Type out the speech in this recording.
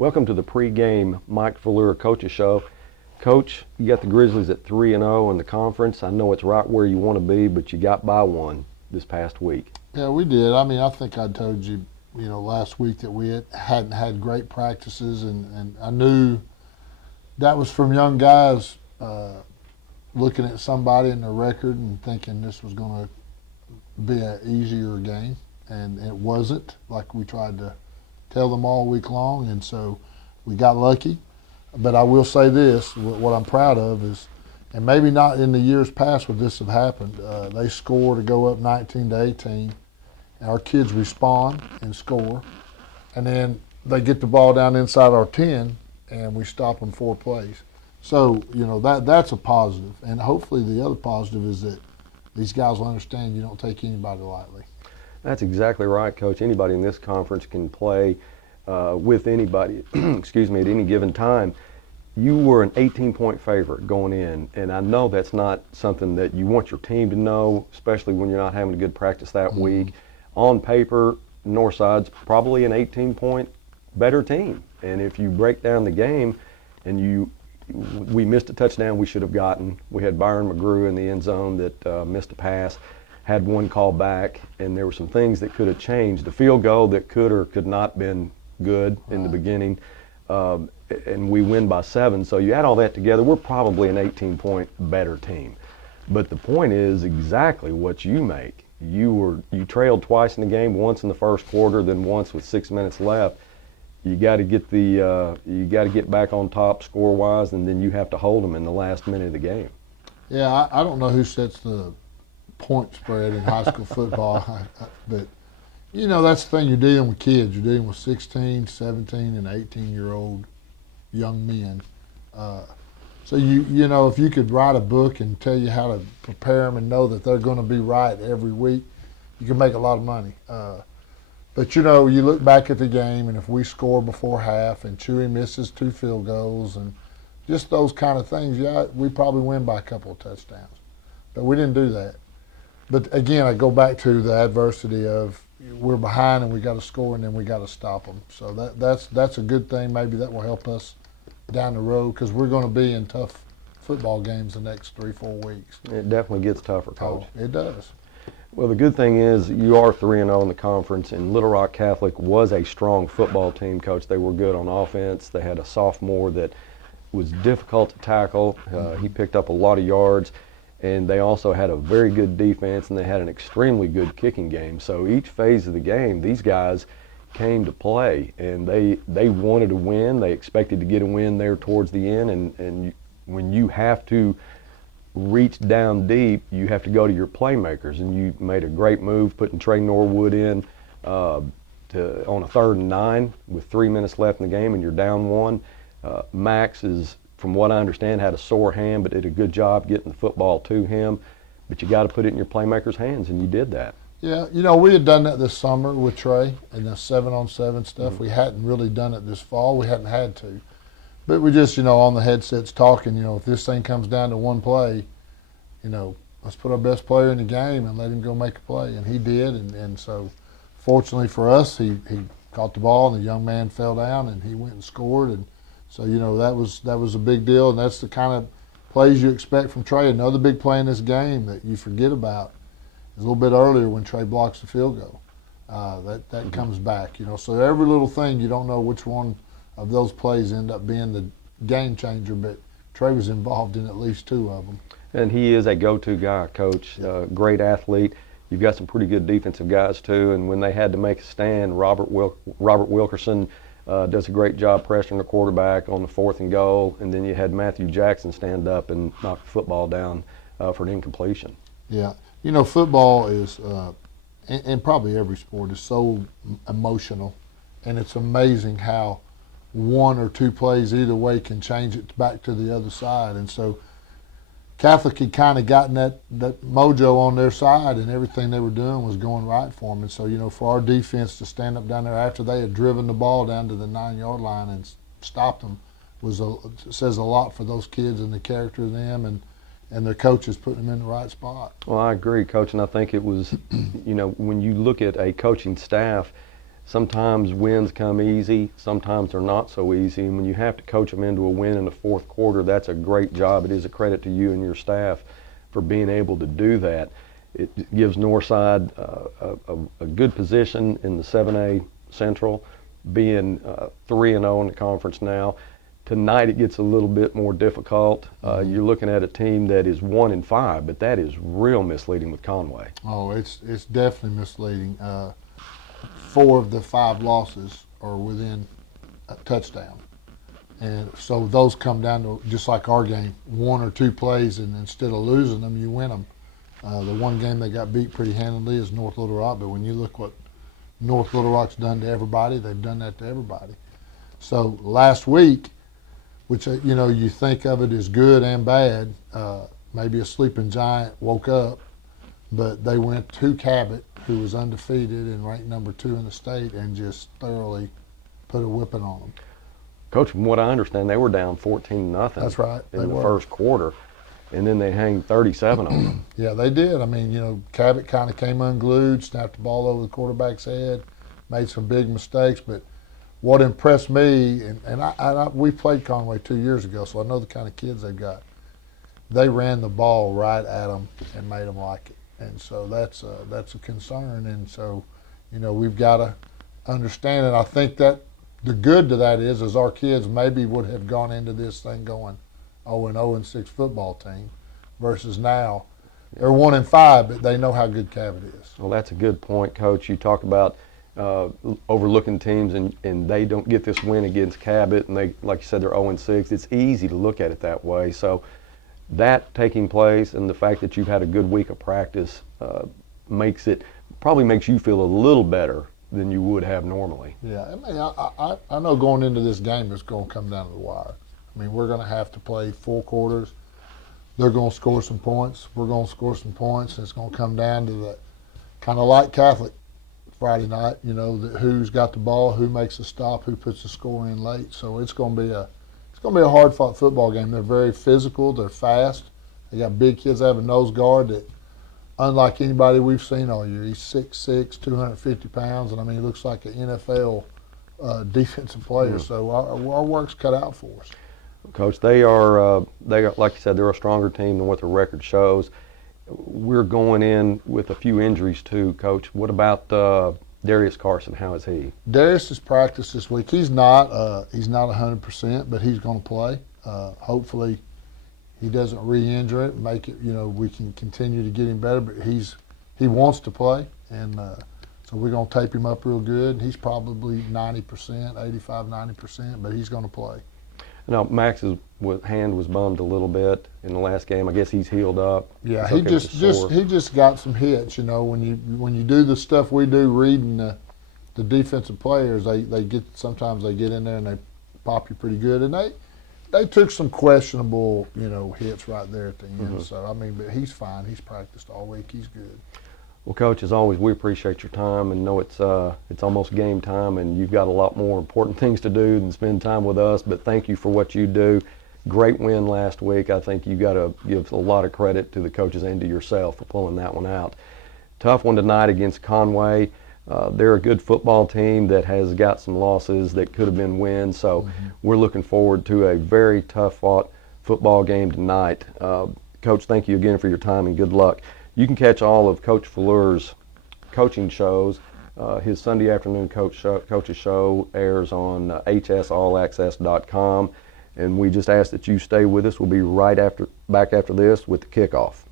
Welcome to the pregame Mike Falleur Coaches Show. Coach, you got the Grizzlies at 3-0 in the conference. I know it's right where you want to be, but you got by one this past week. Yeah, we did. I mean, I think I told you, last week that we hadn't had great practices, and I knew that was from young guys looking at somebody in their record and thinking this was going to be an easier game, and it wasn't, like we tried to tell them all week long, and so we got lucky. But I will say this, what I'm proud of is, and maybe not in the years past would this have happened, they score to go up 19-18. Our kids respond and score, and then they get the ball down inside our 10, and we stop them 4 plays. So, that's a positive, and hopefully the other positive is that these guys will understand you don't take anybody lightly. That's exactly right, Coach. Anybody in this conference can play with anybody, excuse me, at any given time. You were an 18-point favorite going in, and I know that's not something that you want your team to know, especially when you're not having a good practice that week. On paper, Northside's probably an 18-point better team, and if you break down the game and we missed a touchdown we should have gotten. We had Byron McGrew in the end zone that missed a pass, had one call back, and there were some things that could have changed. The field goal that could or could not been good in the beginning, and we win by 7. So you add all that together, we're probably an 18-point better team. But the point is exactly what you make. You trailed twice in the game, once in the first quarter, then once with 6 minutes left. You got to get back on top score-wise, and then you have to hold them in the last minute of the game. Yeah, I don't know who sets the point spread in high school football, but that's the thing. You're dealing with kids. You're dealing with 16, 17, and 18-year-old young men. So if you could write a book and tell you how to prepare them and know that they're going to be right every week, you can make a lot of money. But you look back at the game, and if we score before half and Chewy misses 2 field goals and just those kind of things, we probably win by a couple of touchdowns. But we didn't do that. But again, I go back to the adversity of we're behind and we got to score, and then we got to stop them. So that's a good thing. Maybe that will help us down the road, because we're going to be in tough football games the next 3-4 weeks. It definitely gets tougher, Coach. Oh, it does. Well, the good thing is you are 3-0 in the conference, and Little Rock Catholic was a strong football team, Coach. They were good on offense. They had a sophomore that was difficult to tackle. He picked up a lot of yards, and they also had a very good defense, and they had an extremely good kicking game. So each phase of the game, these guys came to play, and they wanted to win. They expected to get a win there towards the end, and when you have to reach down deep, you have to go to your playmakers, and you made a great move putting Trey Norwood in on a 3rd and 9 with 3 minutes left in the game, and you're down 1. Max is, from what I understand, had a sore hand, but did a good job getting the football to him. But you got to put it in your playmakers' hands, and you did that. Yeah, we had done that this summer with Trey and the 7-on-7 stuff. We hadn't really done it this fall. We hadn't had to. But we just, on the headsets talking, if this thing comes down to one play, let's put our best player in the game and let him go make a play. And he did, and so fortunately for us, he caught the ball, and the young man fell down, and he went and scored. And so, that was a big deal, and that's the kind of plays you expect from Trey. Another big play in this game that you forget about is a little bit earlier when Trey blocks the field goal. That comes back, So every little thing, you don't know which one of those plays end up being the game changer, but Trey was involved in at least 2 of them. And he is a go-to guy, Coach. Great athlete. You've got some pretty good defensive guys too, and when they had to make a stand, Robert Wilkerson does a great job pressuring the quarterback on the 4th and goal, and then you had Matthew Jackson stand up and knock the football down for an incompletion. Yeah, football is, and probably every sport, is so emotional, and it's amazing how 1 or 2 plays either way can change it back to the other side. And so Catholic had kind of gotten that mojo on their side, and everything they were doing was going right for them. And so, for our defense to stand up down there after they had driven the ball down to the 9-yard line and stopped them says a lot for those kids and the character of them and their coaches putting them in the right spot. Well, I agree, Coach, and I think it was, when you look at a coaching staff, Sometimes wins come easy, sometimes they're not so easy, and when you have to coach them into a win in the fourth quarter, that's a great job. It is a credit to you and your staff for being able to do that. It gives Northside a good position in the 7A Central, being 3-0 in the conference now. Tonight it gets a little bit more difficult. You're looking at a team that is 1-5, but that is real misleading with Conway. Oh, it's definitely misleading. 4 of the 5 losses are within a touchdown. And so those come down to, just like our game, 1 or 2 plays, and instead of losing them, you win them. The one game they got beat pretty handily is North Little Rock, but when you look what North Little Rock's done to everybody, they've done that to everybody. So last week, which you think of it as good and bad, maybe a sleeping giant woke up, but they went to Cabot, who was undefeated and ranked number 2 in the state, and just thoroughly put a whipping on them. Coach, from what I understand, they were down 14-0. That's right. In the first quarter, and then they hang 37 on them. Yeah, they did. I mean, Cabot kind of came unglued, snapped the ball over the quarterback's head, made some big mistakes. But what impressed me, and we played Conway 2 years ago, so I know the kind of kids they've got. They ran the ball right at them and made them like it, and so that's a concern. And so, we've got to understand it. I think that the good to that is our kids maybe would have gone into this thing going 0-6 football team, versus now they're 1-5, but they know how good Cabot is. Well, that's a good point, Coach. You talk about overlooking teams, and they don't get this win against Cabot, and they, like you said, they're 0-6. It's easy to look at it that way. So that taking place and the fact that you've had a good week of practice probably makes you feel a little better than you would have normally. Yeah, I mean, I know going into this game it's going to come down to the wire. I mean, we're going to have to play 4 quarters. They're going to score some points. We're going to score some points. And it's going to come down to the kind of like Catholic Friday night, who's got the ball, who makes the stop, who puts the score in late. So it's going to be a hard-fought football game. They're very physical. They're fast. They got big kids. They have a nose guard that, unlike anybody we've seen all year, he's 6'6", 250 pounds, and I mean, he looks like an NFL defensive player. So our work's cut out for us. Coach, they are, like you said, they're a stronger team than what the record shows. We're going in with a few injuries too, Coach. What about Darius Carson? How is he? Darius has practiced this week. He's not 100%, but he's going to play. Hopefully, he doesn't re-injure it. Make it, we can continue to get him better. But he wants to play, and so we're going to tape him up real good. He's probably 90%, 85, 90%, but he's going to play. Now, Max's hand was bummed a little bit in the last game. I guess he's healed up. Yeah, he just got some hits. When you do the stuff we do, reading the defensive players, sometimes they get in there and they pop you pretty good. And they took some questionable hits right there at the end. So I mean, but he's fine. He's practiced all week. He's good. Well, Coach, as always, we appreciate your time and know it's almost game time, and you've got a lot more important things to do than spend time with us, but thank you for what you do. Great win last week. I think you got to give a lot of credit to the coaches and to yourself for pulling that one out. Tough one tonight against Conway. They're a good football team that has got some losses that could have been wins, so we're looking forward to a very tough-fought football game tonight. Coach, thank you again for your time and good luck. You can catch all of Coach Falleur's coaching shows. His Sunday afternoon coach's show airs on hsallaccess.com, and we just ask that you stay with us. We'll be back after this with the kickoff.